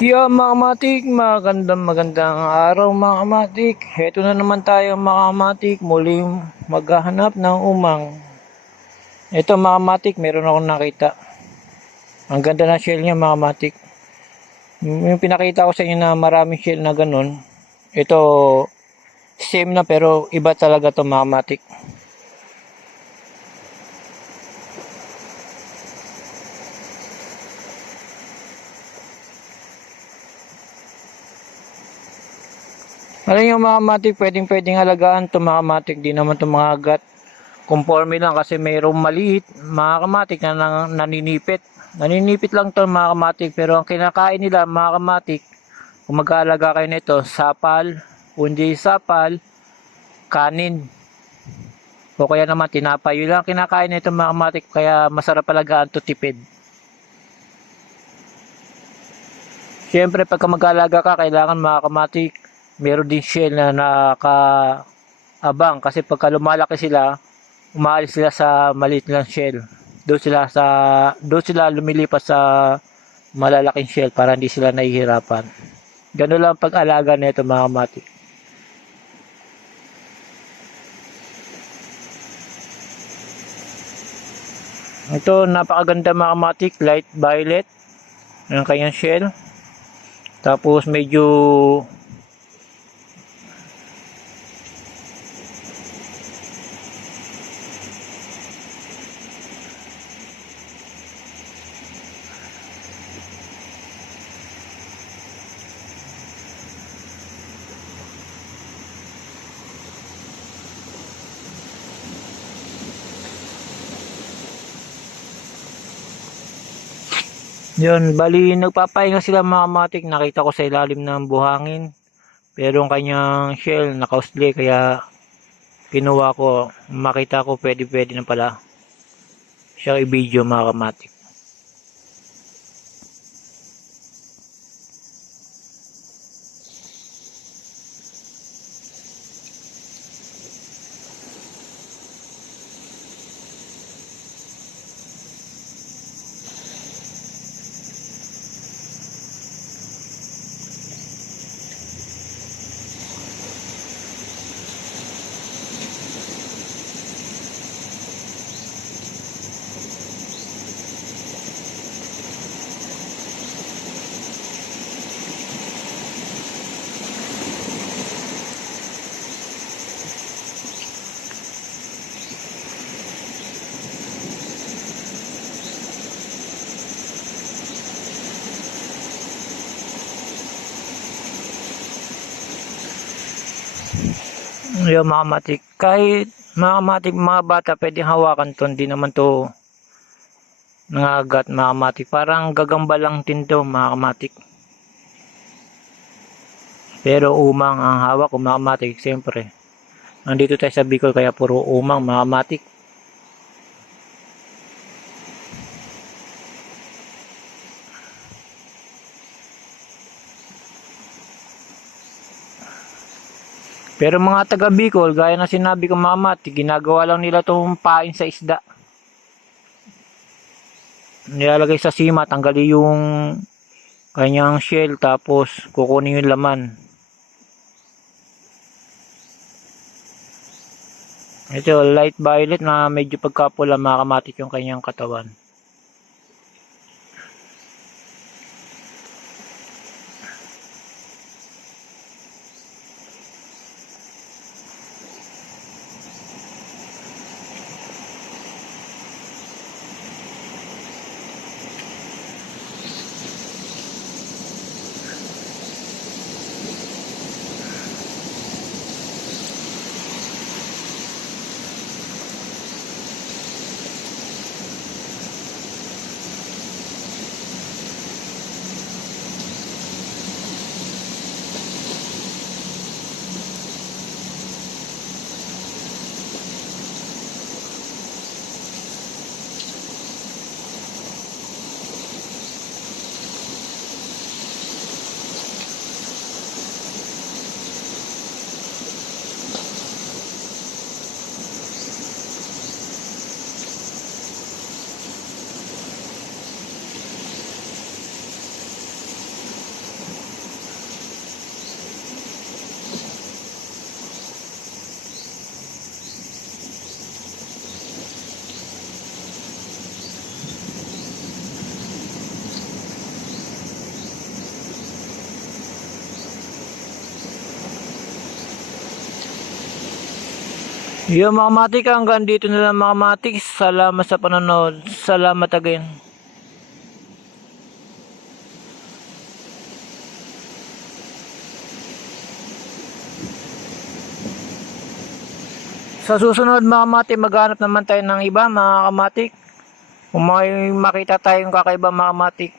Yeah, mga kamatik, magandang magandang araw mga kamatik. Heto na naman tayo mga kamatik, muling maghahanap ng umang. Ito mga kamatik, meron akong nakita. Ang ganda ng shell niya mga kamatik. Yung pinakita ko sa inyo na maraming shell na ganun. Ito, same na pero iba talaga to mga kamatik. Alam nyo mga kamatik, pwedeng pwedeng alagaan to mga kamatik. Di naman to mga agat. Conforme lang kasi mayroong maliit mga kamatik na nan- naninipit. Naninipit lang to mga kamatik. Pero ang kinakain nila mga kamatik, kung mag-aalaga kayo nito, sapal, kundi sapal, kanin. O kaya naman tinapay. Yun lang ang kinakain nito mga kamatik. Kaya masarap alagaan to tipid. Siyempre, pagka mag-aalaga ka, kailangan mga kamatik, meron din shell na nakaabang kasi pagka lumalaki sila umaalis sila sa maliit lang shell. Doon sila sa doon sila lumilipas sa malalaking shell para hindi sila nahihirapan. Ganun lang ang pag-alaga nito mga kamati. Ito napakaganda mga kamatik light violet. Ang kanyang shell. Tapos medyo Yun, bali nagpapahinga sila mga matik. Nakita ko sa ilalim ng buhangin. Pero ang kanyang shell nakausli kaya kinuha ko. Makita ko pwede pwede na pala siya i-video mga kamatik. Yung mga kamatik. Kahit mga kamatik, mga bata, pwedeng hawakan to. Hindi naman to nangagat mga kamatik. Parang gagamba lang din to mga kamatik. Pero umang ang hawak ko mga kamatik, siyempre. Nandito tayo sa Bicol kaya puro umang mga kamatik. Pero mga taga Bicol, gaya na sinabi ko mga kamatik, ginagawa lang nila itong pain sa isda. Nilalagay sa sima, tanggalin yung kanyang shell tapos kukunin yung laman. Ito, light violet na medyo pagkapula mga kamatik yung kanyang katawan. Yo mga kamatik, hanggang dito na lang mga kamatik. Salamat sa panonood. Salamat again. Sa susunod mga kamatik, maghanap naman tayo ng iba mga kamatik. Kung may makita tayong kakaiba mga kamatik,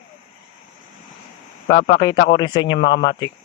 papakita ko rin sa inyo mga kamatik.